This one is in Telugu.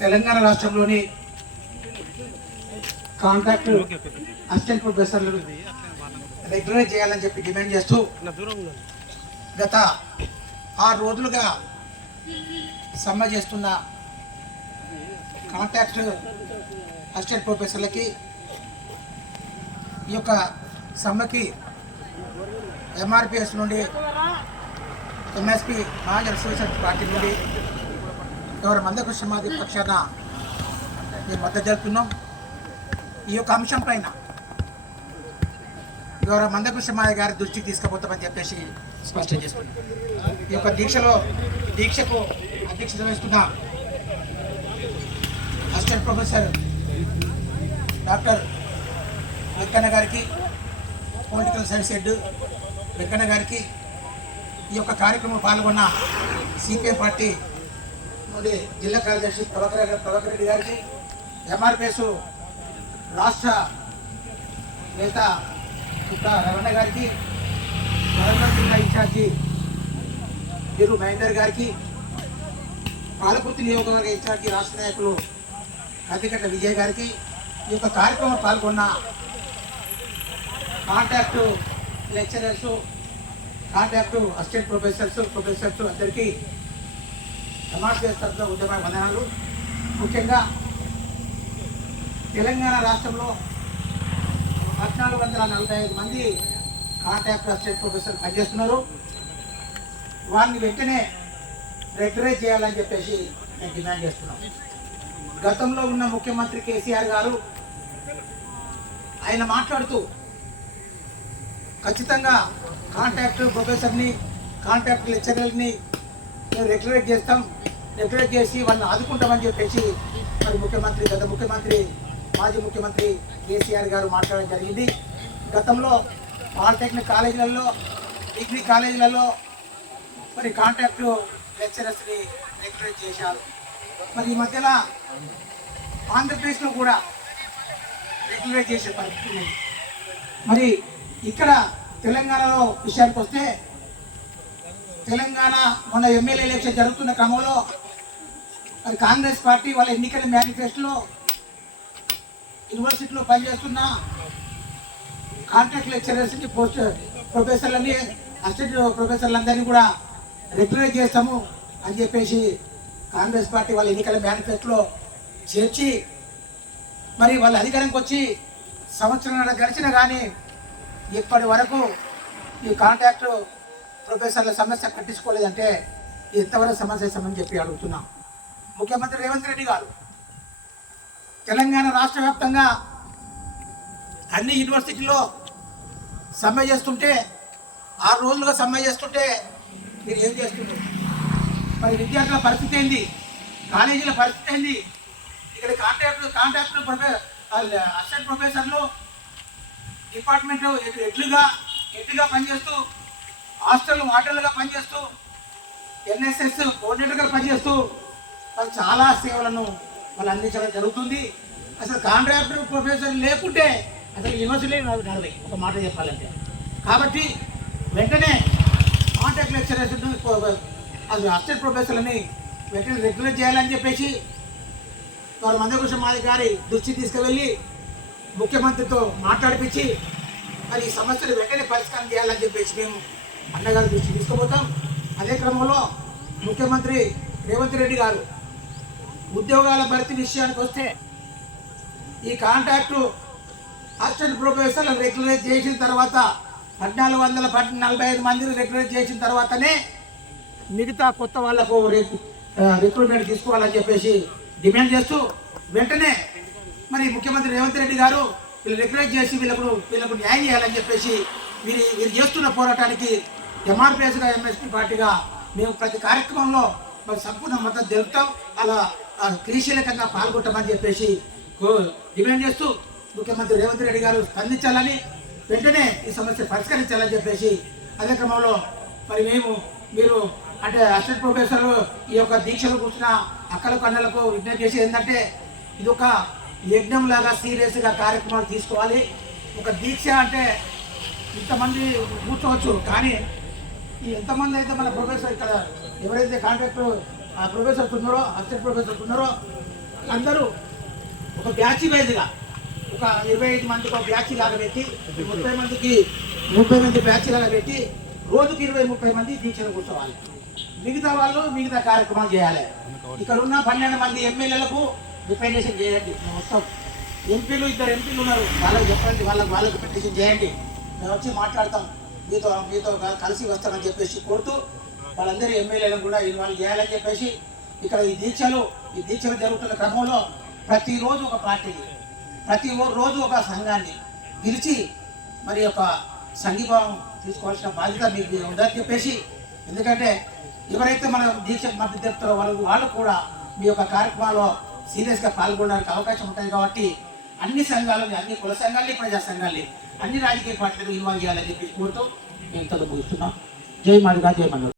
తెలంగాణ రాష్ట్రంలోని కాంట్రాక్ట్ అసిస్టెంట్ ప్రొఫెసర్లు రెగ్యులర్ చేయాలని చెప్పి డిమాండ్ చేస్తూ గత ఆరు రోజులుగా సమ్మె చేస్తున్న కాంట్రాక్ట్ అసిస్టెంట్ ప్రొఫెసర్లకి ఈ యొక్క సమ్మెకి ఎంఆర్పిఎస్ నుండి ఎంఎస్పి మహాజన సోషల్ పార్టీ నుండి గౌరవ మందకృష్ణ మాది పక్షాన మేము మద్దతు జరుపుతున్నాం ఈ యొక్క అంశం పైన గౌరవ మందకృష్ణ మాయ గారి దృష్టికి తీసుకుపోతామని చెప్పేసి స్పష్టం చేస్తున్నాం ఈ యొక్క దీక్షలో దీక్షకు అధ్యక్షత వహిస్తున్న అసిస్టెంట్ ప్రొఫెసర్ డాక్టర్ వెంకన్న గారికి పొలిటికల్ సైన్స్ హెడ్ వెంకన్న గారికి ఈ యొక్క కార్యక్రమం పాల్గొన్న సిపిఎం పార్టీ నుండి జిల్లా కార్యదర్శి ప్రభాకర్ గారు- ప్రభాకర్ రెడ్డి గారికి ఎంఆర్పిఎస్ రాష్ట్ర నేత పుట్ట రమణ గారికి వరంగల్ జిల్లా ఇన్ఛార్జి వీరు మహేందర్ గారికి పాలకుర్తి నియోజకవర్గ ఇన్ఛార్జి రాష్ట్ర నాయకులు కద్దిగడ్డ విజయ్ గారికి ఈ యొక్క కార్యక్రమం పాల్గొన్న contact lecturers contact assistant professors professors అందరికీ సమాజ తరఫున ఉద్యమ వందనాలు ముఖ్యంగా తెలంగాణ రాష్ట్రంలో పద్నాలుగు వందల నలభై ఐదు మంది కాంటాక్ట్ అసిస్టెంట్ ప్రొఫెసర్ పనిచేస్తున్నారు. వారిని వెంటనే రెగ్యులైజ్ చేయాలని చెప్పేసి నేను డిమాండ్ చేస్తున్నాం. గతంలో ఉన్న ముఖ్యమంత్రి కేసీఆర్ గారు ఆయన మాట్లాడుతూ ఖచ్చితంగా కాంటాక్ట్ ప్రొఫెసర్ని కాంటాక్ట్ లెక్చరర్ని మేము రెగ్యులేట్ చేస్తాం. రెగ్యులేట్ చేసి వాళ్ళని ఆదుకుంటామని చెప్పేసి మరి ముఖ్యమంత్రి గత ముఖ్యమంత్రి మాజీ ముఖ్యమంత్రి కేసీఆర్ గారు మాట్లాడడం జరిగింది. గతంలో పాలిటెక్నిక్ కాలేజీలలో డిగ్రీ కాలేజీలలో మరి కాంట్రాక్టు లెక్చరర్స్ని రెగ్యులేట్ చేశారు. మరి ఈ మధ్యలో ఆంధ్రప్రదేశ్లో కూడా రెగ్యులేట్ చేసే పరిస్థితి మరి ఇక్కడ తెలంగాణలో విషయానికి వస్తే తెలంగాణ మన ఎమ్మెల్యే ఎలక్షన్ జరుగుతున్న క్రమంలో మరి కాంగ్రెస్ పార్టీ వాళ్ళ ఎన్నికల మేనిఫెస్టోలో యూనివర్సిటీలో పనిచేస్తున్న కాంట్రాక్ట్ లెక్చరర్స్ని పోస్ట్ ప్రొఫెసర్లని అసిస్టెంట్ ప్రొఫెసర్లందరినీ కూడా రెగ్యులర్ చేస్తాము అని చెప్పేసి కాంగ్రెస్ పార్టీ వాళ్ళ ఎన్నికల మేనిఫెస్టోలో చేర్చి మరి వాళ్ళ అధికారంకి వచ్చి సంవత్సరం గడిచినా కానీ ఇప్పటి వరకు ఈ కాంట్రాక్టు ప్రొఫెసర్ల సమస్య పట్టించుకోలేదంటే ఎంతవరకు సమస్య ఇస్తామని చెప్పి అడుగుతున్నాం. ముఖ్యమంత్రి రేవంత్ రెడ్డి గారు తెలంగాణ రాష్ట్ర వ్యాప్తంగా అన్ని యూనివర్సిటీలో సమ్మె చేస్తుంటే ఆరు రోజులుగా సమ్మె చేస్తుంటే మీరు ఏం చేస్తున్నారు? మరి విద్యార్థుల పరిస్థితి ఏంది? కాలేజీల పరిస్థితి ఏంది? ఇక్కడ కాంట్రాక్ట్ కాంట్రాక్ట్ ప్రొఫె అసిస్టెంట్ ప్రొఫెసర్లు డిపార్ట్మెంట్ ఎట్లుగా ఎట్లుగా పనిచేస్తూ హాస్టల్ వాటర్లుగా పనిచేస్తూ ఎన్ఎస్ఎస్ కోఆర్డినేటర్గా పనిచేస్తూ వాళ్ళు చాలా సేవలను వాళ్ళు అందించడం జరుగుతుంది. అసలు కాంట్రాక్టర్ ప్రొఫెసర్ లేకుంటే అసలు యూనివర్సిటీ నడవాయి ఒక మాట చెప్పాలంటే. కాబట్టి వెంటనే కాంట్రాక్ట్ లెక్చరర్స్ అది అసిస్టెంట్ ప్రొఫెసర్లని వెంటనే రెగ్యులర్ చేయాలని చెప్పేసి వారు మందకృష్ణ మాది గారి దృష్టి తీసుకువెళ్ళి ముఖ్యమంత్రితో మాట్లాడిపించి మరి ఈ సమస్యలు వెంటనే పరిష్కారం చేయాలని చెప్పేసి మేము అన్నగారి దృష్టి తీసుకుపోతాం. అదే క్రమంలో ముఖ్యమంత్రి రేవంత్ రెడ్డి గారు ఉద్యోగాల భర్తీ విషయానికి వస్తే ఈ కాంట్రాక్టు అసిస్టెంట్ ప్రొఫెసర్లు రెగ్యులైజ్ చేసిన తర్వాత పద్నాలుగు వందల పద్ నలభై ఐదు మందిని రెగ్యులైజ్ చేసిన తర్వాతనే మిగతా కొత్త వాళ్ళకు రిక్రూట్మెంట్ తీసుకోవాలని చెప్పేసి డిమాండ్ చేస్తూ వెంటనే మరి ముఖ్యమంత్రి రేవంత్ రెడ్డి గారు వీళ్ళు రెగ్యులైజ్ చేసి వీళ్ళకు వీళ్ళకు న్యాయం చేయాలని చెప్పేసి వీరి వీరు చేస్తున్న పోరాటానికి ఎంఆర్పిఎస్గా ఎంఎస్పీ పార్టీగా మేము ప్రతి కార్యక్రమంలో మాకు సంపూర్ణ మద్దతు తెలుపుతాం. అలా ఆ, పాల్గొంటామని చెప్పేసి డిమాండ్ చేస్తూ ముఖ్యమంత్రి రేవంత్ రెడ్డి గారు స్పందించాలని వెంటనే ఈ సమస్య పరిష్కరించాలని చెప్పేసి అదే క్రమంలో మరి మేము మీరు అంటే అసిస్టెంట్ ప్రొఫెసర్ ఈ యొక్క దీక్షలు కూర్చున్న అక్కలకు అన్నలకు విజ్ఞప్తి చేసేది ఏంటంటే ఇది ఒక యజ్ఞం లాగా సీరియస్గా కార్యక్రమాలు తీసుకోవాలి. ఒక దీక్ష అంటే ఇంతమంది కూర్చోవచ్చు కానీ ఎంతమంది అయితే మన ప్రొఫెసర్ ఇక్కడ ఎవరైతే కాంట్రాక్టర్ ఆ ప్రొఫెసర్స్ ఉన్నారో అసిస్టెంట్ ప్రొఫెసర్స్ ఉన్నారో అందరూ ఒక బ్యాచ్ వైజ్గా ఒక ఇరవై ఐదు మందికి ఒక బ్యాచ్ లాగా పెట్టి ముప్పై మందికి ముప్పై మంది బ్యాచ్ లాగా పెట్టి రోజుకి ఇరవై ముప్పై మంది దీక్షలు కూర్చోవాలి. మిగతా వాళ్ళు మిగతా కార్యక్రమాలు చేయాలి. ఇక్కడ ఉన్న పన్నెండు మంది ఎమ్మెల్యేలకు రిప్రజెంటేషన్ చేయండి. మొత్తం ఎంపీలు ఇద్దరు ఎంపీలు ఉన్నారు. వాళ్ళకి చెప్పండి వాళ్ళకి వాళ్ళకి రిప్రజెంటేషన్ చేయండి. మేము వచ్చి మాట్లాడతాం మీతో మీతో కలిసి వస్తానని చెప్పేసి కోరుతూ వాళ్ళందరూ ఎమ్మెల్యేలను కూడా ఇన్వాల్వ్ చేయాలని చెప్పేసి ఇక్కడ ఈ దీక్షలు ఈ దీక్షలు జరుగుతున్న క్రమంలో ప్రతిరోజు ఒక పార్టీని ప్రతి ఓ- రోజు ఒక సంఘాన్ని పిలిచి మరి యొక్క సంఘీభావం తీసుకోవాల్సిన బాధ్యత మీకు ఉందని చెప్పేసి ఎందుకంటే ఎవరైతే మన దీక్ష మద్దతు చెప్తారో వాళ్ళు వాళ్ళు కూడా మీ యొక్క కార్యక్రమాల్లో సీరియస్గా పాల్గొనడానికి అవకాశం ఉంటుంది కాబట్టి అన్ని సంఘాలని అన్ని కుల సంఘాలని ప్రజా సంఘాలని అన్ని రాజకీయ పార్టీలకు ఇన్వాల్వ్ చేయాలని చెప్పి కోరుతూ మేము ఇంతలో జై మాదిగా జై మనోజ్